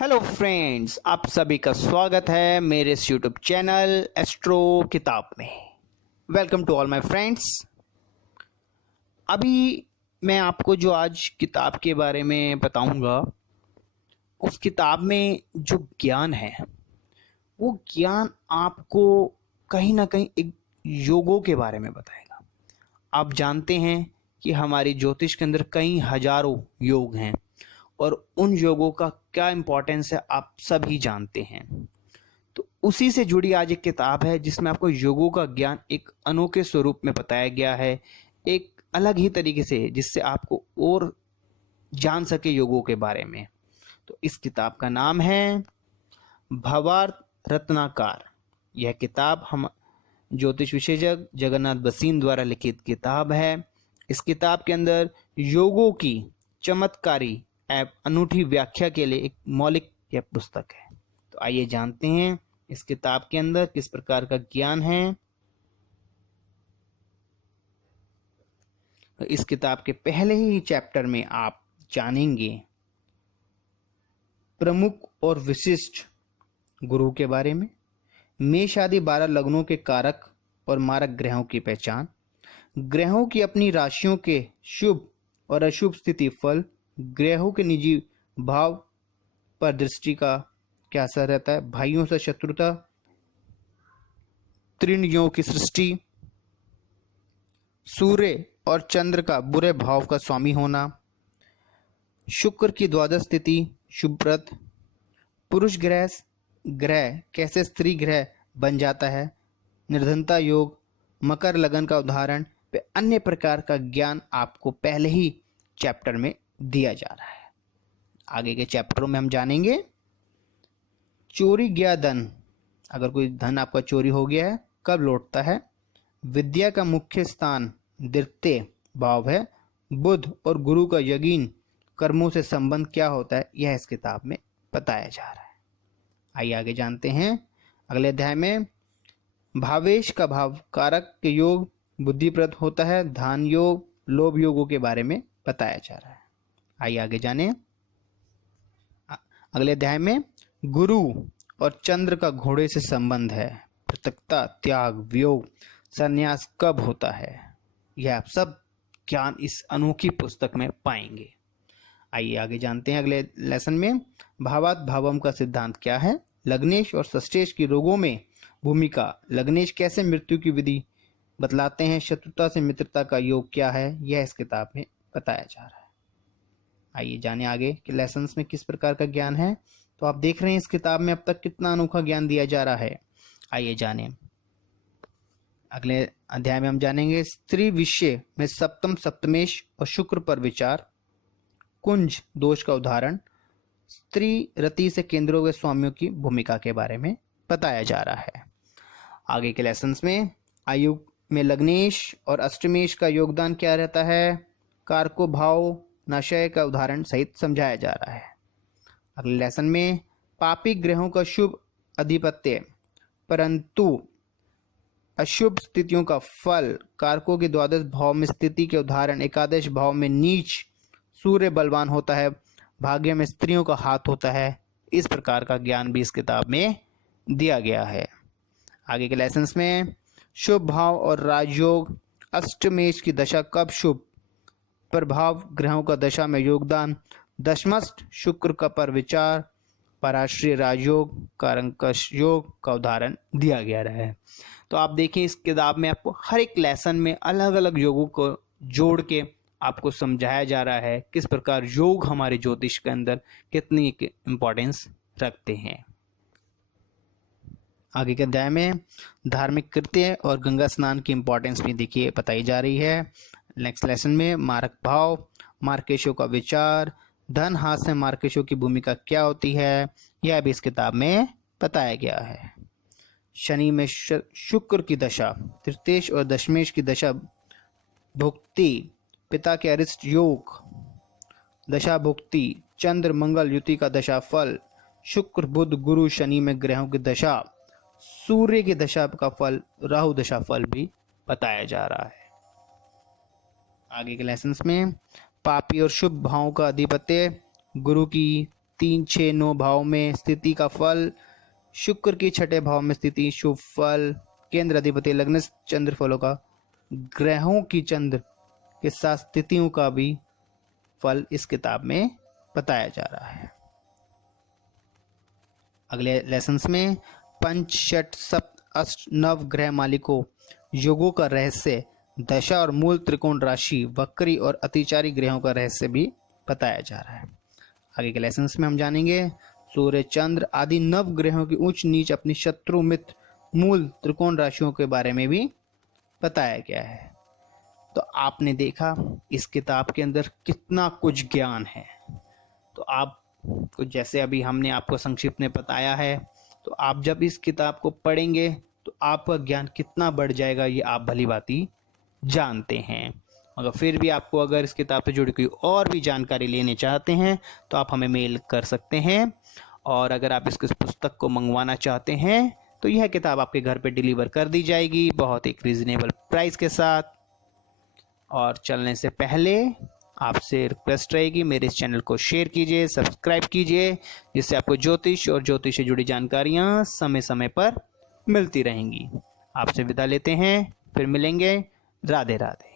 Hello friends, आप सभी का स्वागत है मेरे इस यूट्यूब चैनल एस्ट्रो किताब में। Welcome to all my friends. अभी मैं आपको जो आज किताब के बारे में बताऊंगा, उस किताब में जो ज्ञान है वो ज्ञान आपको कहीं ना कहीं एक योगों के बारे में बताएगा। आप जानते हैं कि हमारी ज्योतिष के अंदर कई हजारों योग हैं और उन योगों का क्या इंपॉर्टेंस है आप सभी जानते हैं। तो उसी से जुड़ी आज एक किताब है जिसमें आपको योगों का ज्ञान एक अनोखे स्वरूप में बताया गया है, एक अलग ही तरीके से, जिससे आपको और जान सके योगों के बारे में। तो इस किताब का नाम है भावार्थ रत्नाकर। यह किताब हम ज्योतिष विशेषज्ञ जगन्नाथ बसीन द्वारा लिखित किताब है। इस किताब के अंदर योगों की चमत्कारी एवं अनूठी व्याख्या के लिए एक मौलिक यह पुस्तक है। तो आइए जानते हैं इस किताब के अंदर किस प्रकार का ज्ञान है। इस किताब के पहले ही चैप्टर में आप जानेंगे प्रमुख और विशिष्ट गुरु के बारे में, मेष आदि 12 लग्नों के कारक और मारक ग्रहों की पहचान, ग्रहों की अपनी राशियों के शुभ और अशुभ स्थिति फल, ग्रहों के निजी भाव पर दृष्टि का क्या असर रहता है, भाइयों से शत्रुता, त्रिनयों की सृष्टि, सूर्य और चंद्र का बुरे भाव का स्वामी होना, शुक्र की द्वादश स्थिति शुभप्रद, पुरुष ग्रह कैसे स्त्री ग्रह बन जाता है, निर्धनता योग, मकर लगन का उदाहरण पे अन्य प्रकार का ज्ञान आपको पहले ही चैप्टर में दिया जा रहा है। आगे के चैप्टरों में हम जानेंगे चोरी गया धन, अगर कोई धन आपका चोरी हो गया है कब लौटता है, विद्या का मुख्य स्थान द्वितीय भाव है, बुध और गुरु का यज्ञ कर्मों से संबंध क्या होता है, यह इस किताब में बताया जा रहा है। आइए आगे जानते हैं। अगले अध्याय में भावेश का भाव कारक के योग बुद्धिप्रद होता है, धान योग लोभ योगों के बारे में बताया जा रहा है। आइए आगे जाने। अगले अध्याय में गुरु और चंद्र का घोड़े से संबंध है, पृथकता, त्याग, वियोग, संन्यास कब होता है, यह आप सब ज्ञान इस अनोखी पुस्तक में पाएंगे। आइए आगे जानते हैं। अगले लेसन में भावात भावम का सिद्धांत क्या है, लग्नेश और षष्ठेश की रोगों में भूमिका, लग्नेश कैसे मृत्यु की विधि बतलाते हैं, शत्रुता से मित्रता का योग क्या है, यह इस किताब में बताया जा रहा है। आइए जाने आगे कि लेसन्स में किस प्रकार का ज्ञान है। तो आप देख रहे हैं इस किताब में अब तक कितना अनोखा ज्ञान दिया जा रहा है। आइए जाने। अगले अध्याय में हम जानेंगे स्त्री विषय में सप्तम सप्तमेश और शुक्र पर विचार, कुंज दोष का उदाहरण, स्त्री रति से केंद्रों के स्वामियों की भूमिका के बारे में बताया जा रहा है। आगे के लेसन्स में आयु में लग्नेश और अष्टमेश का योगदान क्या रहता है, कारको भाव नशय का उदाहरण सहित समझाया जा रहा है। अगले लेसन में पापी ग्रहों का शुभ अधिपत्य परंतु अशुभ स्थितियों का फल, कारकों के द्वादश भाव में स्थिति के उदाहरण, एकादश भाव में नीच सूर्य बलवान होता है, भाग्य में स्त्रियों का हाथ होता है, इस प्रकार का ज्ञान भी इस किताब में दिया गया है। आगे के लेसन्स में शुभ भाव और राजयोग, अष्टमेश की दशा कब शुभ, प्रभाव ग्रहों का दशा में योगदान, दशमस्त शुक्र का पर विचार, पराश्रय राजयोग, कारंकश योग का उदाहरण दिया गया है। तो आप देखें इस किताब में आपको हर एक लेसन में अलग अलग योगों को जोड़ के आपको समझाया जा रहा है किस प्रकार योग हमारे ज्योतिष के अंदर कितनी इम्पोर्टेंस रखते हैं। आगे के अध्याय में धार्मिक कृत्य और गंगा स्नान की इम्पोर्टेंस भी देखिए बताई जा रही है। नेक्स्ट लेसन में मारक भाव, मार्केशों का विचार, धन हाथ से मार्केशों की भूमिका क्या होती है, यह भी इस किताब में बताया गया है। शनि में शुक्र की दशा, तृतीयेश और दशमेश की दशा भुक्ति, पिता के अरिष्ट योग दशा भुक्ति, चंद्र मंगल युति का दशा फल, शुक्र बुध गुरु शनि में ग्रहों की दशा, सूर्य की दशा का फल, राहु दशा फल भी बताया जा रहा है। आगे के लेसन्स में पापी और शुभ भावों का अधिपत्य, गुरु की 3, 6, 9 भाव में स्थिति का फल, शुक्र की 6ठे भाव में स्थिति शुभ फल, केंद्र अधिपति लग्न चंद्र फलों का, ग्रहों की चंद्र के साथ स्थितियों का भी फल इस किताब में बताया जा रहा है। अगले लेसन्स में पंच, षट, सप्त, अष्ट, नव ग्रह मालिकों योगों का रहस्य, दशा और मूल त्रिकोण राशि, वक्री और अतिचारी ग्रहों का रहस्य भी बताया जा रहा है। आगे के लेसन्स में हम जानेंगे सूर्य, चंद्र आदि नव ग्रहों की उच्च नीच, अपनी शत्रु, मित्र, मूल त्रिकोण राशियों के बारे में भी बताया गया है। तो आपने देखा इस किताब के अंदर कितना कुछ ज्ञान है। तो आप कुछ जैसे अभी हमने आपको संक्षिप्त में बताया है, तो आप जब इस किताब को पढ़ेंगे तो आपका ज्ञान कितना बढ़ जाएगा ये आप भली भांति जानते हैं। मगर फिर भी आपको अगर इस किताब से जुड़ी कोई और भी जानकारी लेने चाहते हैं तो आप हमें मेल कर सकते हैं, और अगर आप इस पुस्तक को मंगवाना चाहते हैं तो यह किताब आपके घर पे डिलीवर कर दी जाएगी बहुत एक रीजनेबल प्राइस के साथ। और चलने से पहले आपसे रिक्वेस्ट रहेगी, मेरे इस चैनल को शेयर कीजिए, सब्सक्राइब कीजिए, जिससे आपको ज्योतिष और ज्योतिष से जुड़ी जानकारियाँ समय समय पर मिलती रहेंगी। आपसे विदा लेते हैं, फिर मिलेंगे। राधे राधे।